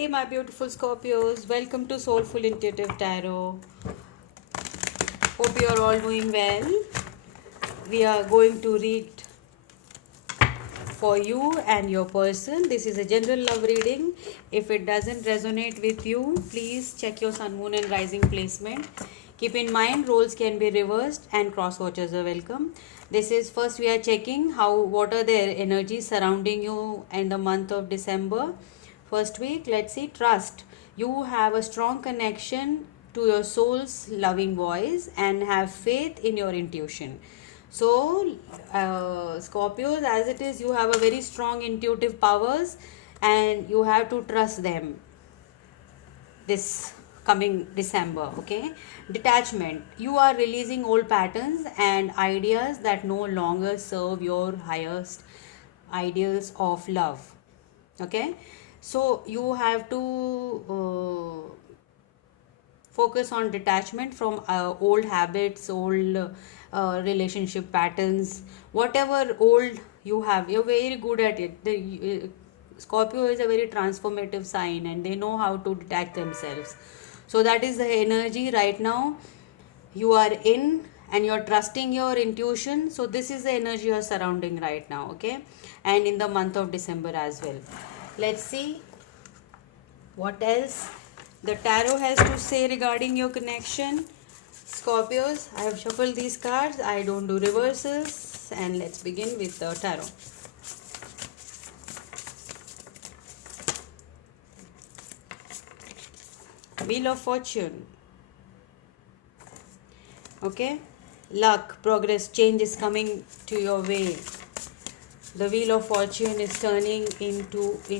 Hey, my beautiful Scorpios, welcome to Soulful Intuitive Tarot. Hope you are all doing well. We are going to read for you and your person. This is a general love reading. If it doesn't resonate with you, please check your sun, moon, and rising placement. Keep in mind, roles can be reversed and cross watchers are welcome. This is first we are checking what are their energies surrounding you in the month of December. First week, let's see, trust. You have a strong connection to your soul's loving voice and have faith in your intuition. So, Scorpios, as it is, you have a very strong intuitive powers and you have to trust them this coming December. Okay, detachment. You are releasing old patterns and ideas that no longer serve your highest ideals of love. Okay, so you have to focus on detachment from old habits, old relationship patterns, whatever old you have. You're very good at it. Scorpio is a very transformative sign and they know how to detach themselves. So that is the energy right now you are in, and you're trusting your intuition. So this is the energy you're surrounding right now. Okay, and in the month of December as well. Let's see what else the tarot has to say regarding your connection. Scorpios, I have shuffled these cards. I don't do reversals. And let's begin with the tarot. Wheel of Fortune. Okay, luck, progress, change is coming to your way. The Wheel of Fortune is turning in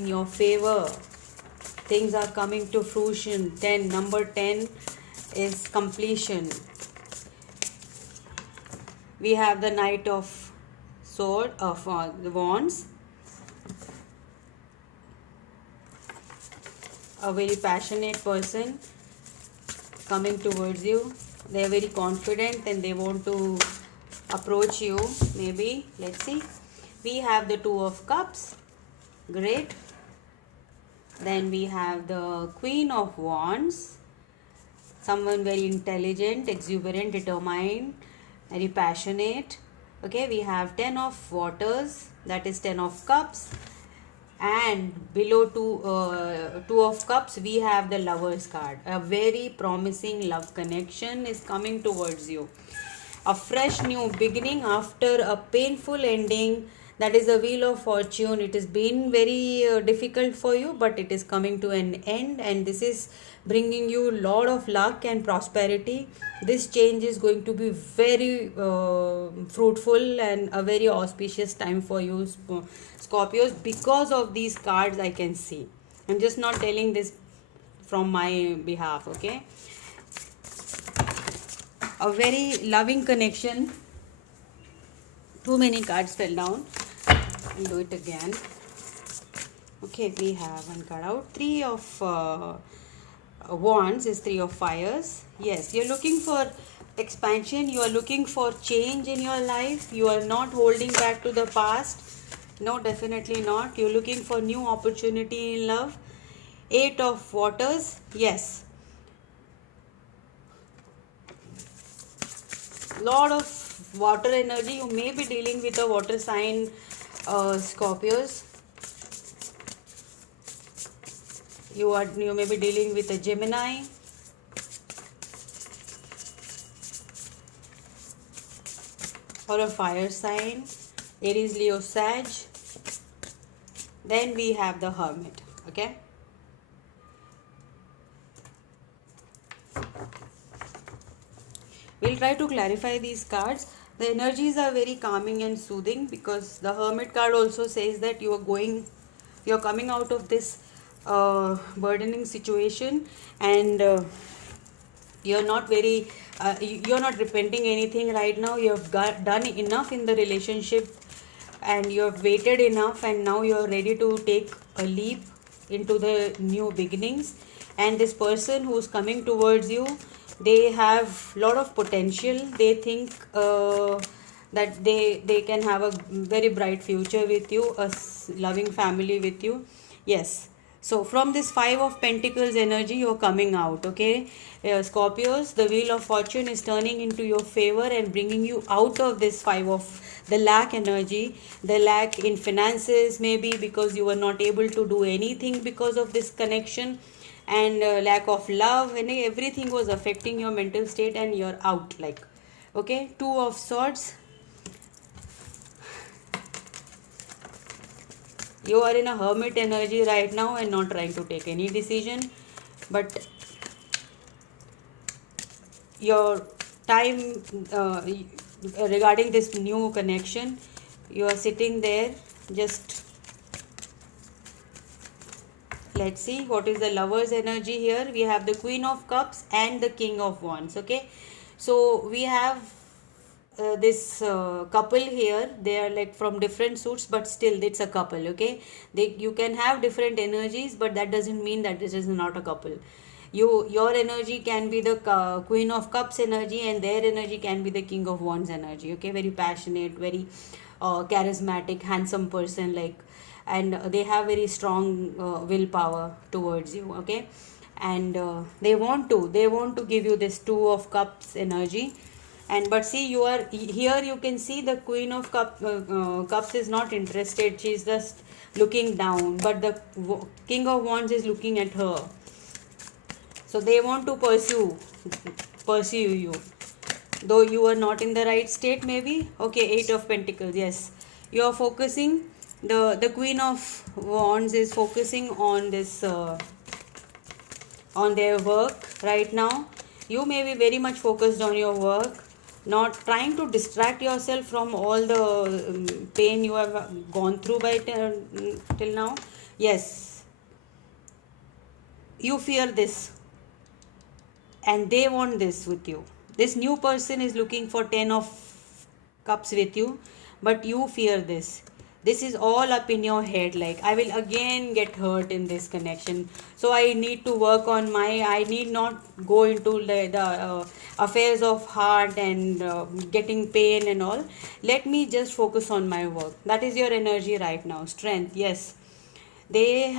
your favor. Things are coming to fruition. 10, number 10 is completion. We have the Knight of Wands. A very passionate person coming towards you. They are very confident and they want to approach you. Maybe, let's see. We have the Two of Cups. Great. Then we have the Queen of Wands. Someone very intelligent, exuberant, determined, very passionate. Okay, we have 10 of Waters, that is 10 of Cups. And below two of Cups, we have the Lovers card. A very promising love connection is coming towards you. A fresh new beginning after a painful ending. That is the Wheel of Fortune. It has been very difficult for you, but it is coming to an end, and this is bringing you a lot of luck and prosperity. This change is going to be very fruitful and a very auspicious time for you, Scorpios, because of these cards I can see. I'm just not telling this from my behalf. Okay, a very loving connection. Too many cards fell down. I'll do it again. Okay, we have one card out. Three of Wands is Three of Fires. Yes, you're looking for expansion. You are looking for change in your life. You are not holding back to the past. No, definitely not. You're looking for new opportunity in love. Eight of Waters. Yes. Lot of water energy. You may be dealing with a water sign, Scorpios. You may be dealing with a Gemini. Or a fire sign. Aries, Leo, Sag. Then we have the Hermit. Okay. We'll try to clarify these cards. The energies are very calming and soothing, because the Hermit card also says that you're coming out of this burdening situation, and you're not repenting anything right now. You have done enough in the relationship and you have waited enough, and now you're ready to take a leap into the new beginnings. And this person who's coming towards you, they have a lot of potential. They think that they can have a very bright future with you, a loving family with you. Yes, So from this Five of Pentacles energy, you're coming out, okay? Scorpios, the Wheel of Fortune is turning into your favor and bringing you out of this Five of the lack energy, the lack in finances, maybe because you were not able to do anything because of this connection, and lack of love, and everything was affecting your mental state, and you're out, like, okay? Two of Swords. You are in a hermit energy right now and not trying to take any decision, but your time regarding this new connection, you are sitting there, just let's see what is the Lover's energy here. We have the Queen of Cups and the King of Wands, okay? So we have this couple here. They are like from different suits, but still it's a couple, okay? You can have different energies, but that doesn't mean that this is not a couple. Your energy can be the Queen of Cups energy, and their energy can be the King of Wands energy, okay? Very passionate, very charismatic, handsome person, like, and they have very strong willpower towards you, okay? And they want to give you this Two of Cups energy. And but see, you are here, you can see the Queen of Cups is not interested, she's just looking down, but the King of Wands is looking at her. So they want to pursue you, though you are not in the right state, maybe. Okay, Eight of Pentacles, yes, you are focusing, the Queen of Wands is focusing on this on their work right now. You may be very much focused on your work, not trying to distract yourself from all the pain you have gone through by till now. Yes, you fear this, and they want this with you. This new person is looking for 10 of Cups with you, but you fear this. This is all up in your head, like, I will again get hurt in this connection, so I need to work on I need not go into the affairs of heart and getting pain and all. Let me just focus on my work. That is your energy right now. Strength, yes, they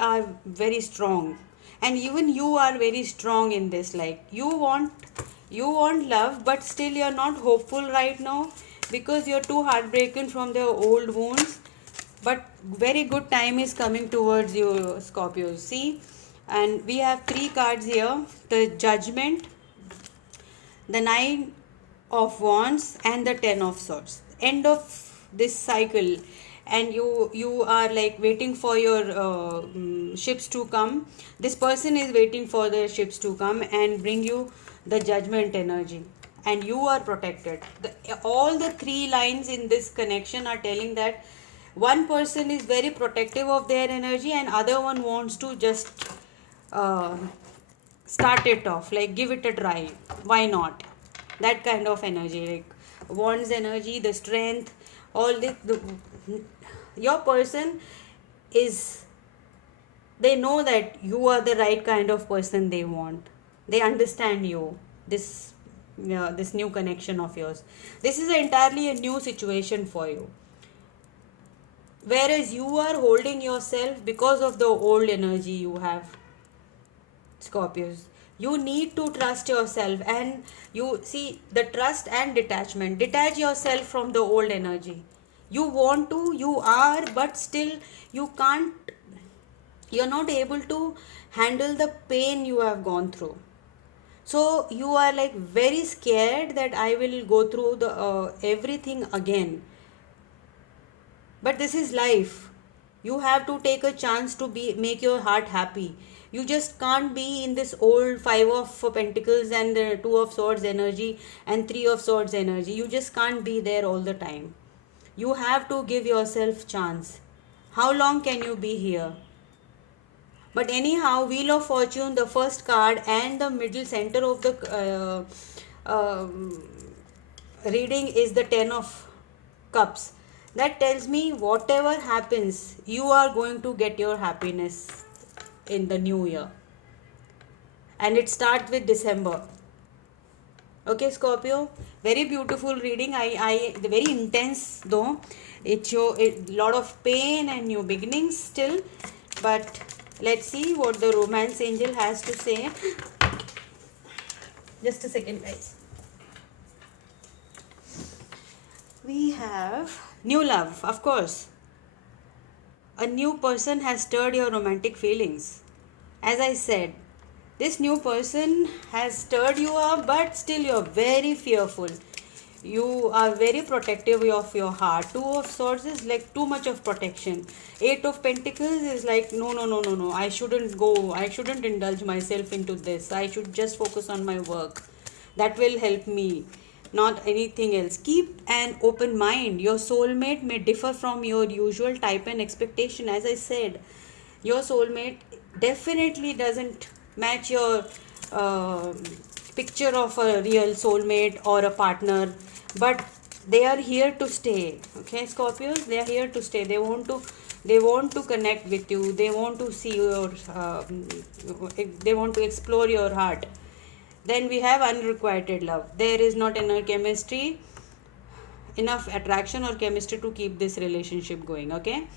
are very strong, and even you are very strong in this, like, you want love, but still you're not hopeful right now because you're too heartbroken from the old wounds. But very good time is coming towards you, Scorpios. See, and we have three cards here: the Judgment, the Nine of Wands, and the Ten of Swords. End of this cycle, and you are like waiting for your ships to come. This person is waiting for the ships to come and bring you the Judgment energy, and you are protected. All the three lines in this connection are telling that one person is very protective of their energy, and other one wants to just uh, start it off, like, give it a try, why not, that kind of energy, like Wands energy, the strength, all your person is, they know that you are the right kind of person they want. They understand you. This new connection of yours, this is entirely a new situation for you, whereas you are holding yourself because of the old energy you have, Scorpios. You need to trust yourself, and you see the trust and detachment. Detach yourself from the old energy. You want to, you are, but still you can't, you're not able to handle the pain you have gone through. So you are like very scared that I will go through the everything again. But this is life. You have to take a chance to make your heart happy. You just can't be in this old Five of Pentacles and the Two of Swords energy and Three of Swords energy. You just can't be there all the time. You have to give yourself chance. How long can you be here? But anyhow, Wheel of Fortune, the first card, and the middle center of the reading is the Ten of Cups. That tells me whatever happens, you are going to get your happiness in the new year. And it starts with December. Okay, Scorpio, very beautiful reading. Very intense though. It show a lot of pain and new beginnings still. But let's see what the romance angel has to say. Just a second, guys. We have new love, of course. A new person has stirred your romantic feelings. As I said, this new person has stirred you up, but still you're very fearful. You are very protective of your heart. Two of swords is like too much of protection. Eight of pentacles is like no, no, no, no, no. I shouldn't go. I shouldn't indulge myself into this. I should just focus on my work. That will help me, not anything else. Keep an open mind. Your soulmate may differ from your usual type and expectation. As I said, your soulmate definitely doesn't match your picture of a real soulmate or a partner, but they are here to stay. Okay, Scorpios, they are here to stay. They want to connect with you. They want to see your they want to explore your heart. Then we have unrequited love. There is not enough chemistry, enough attraction or chemistry to keep this relationship going. Okay,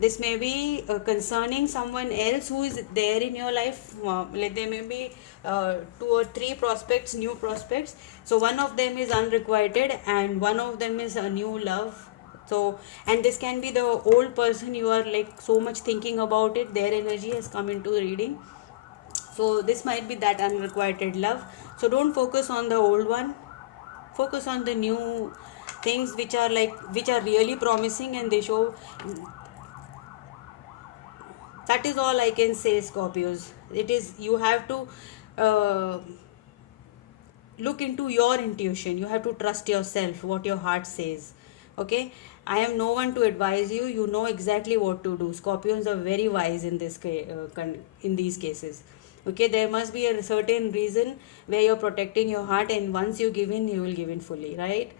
this may be concerning someone else who is there in your life. Like there may be two or three prospects, new prospects. So one of them is unrequited and one of them is a new love. So, and this can be the old person you are like so much thinking about it. Their energy has come into reading. So this might be that unrequited love. So don't focus on the old one, focus on the new things which are really promising, and they show. That is all I can say, Scorpios. It is, you have to uh, look into your intuition. You have to trust yourself, what your heart says. Okay, I am no one to advise you. You know exactly what to do. Scorpions are very wise in in these cases. Okay, there must be a certain reason where you're protecting your heart, and once you give in, you will give in fully, right?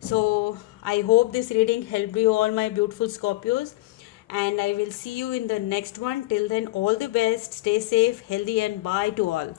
So I hope this reading helped you all, my beautiful Scorpios, and I will see you in the next one. Till then, all the best, stay safe, healthy, and bye to all.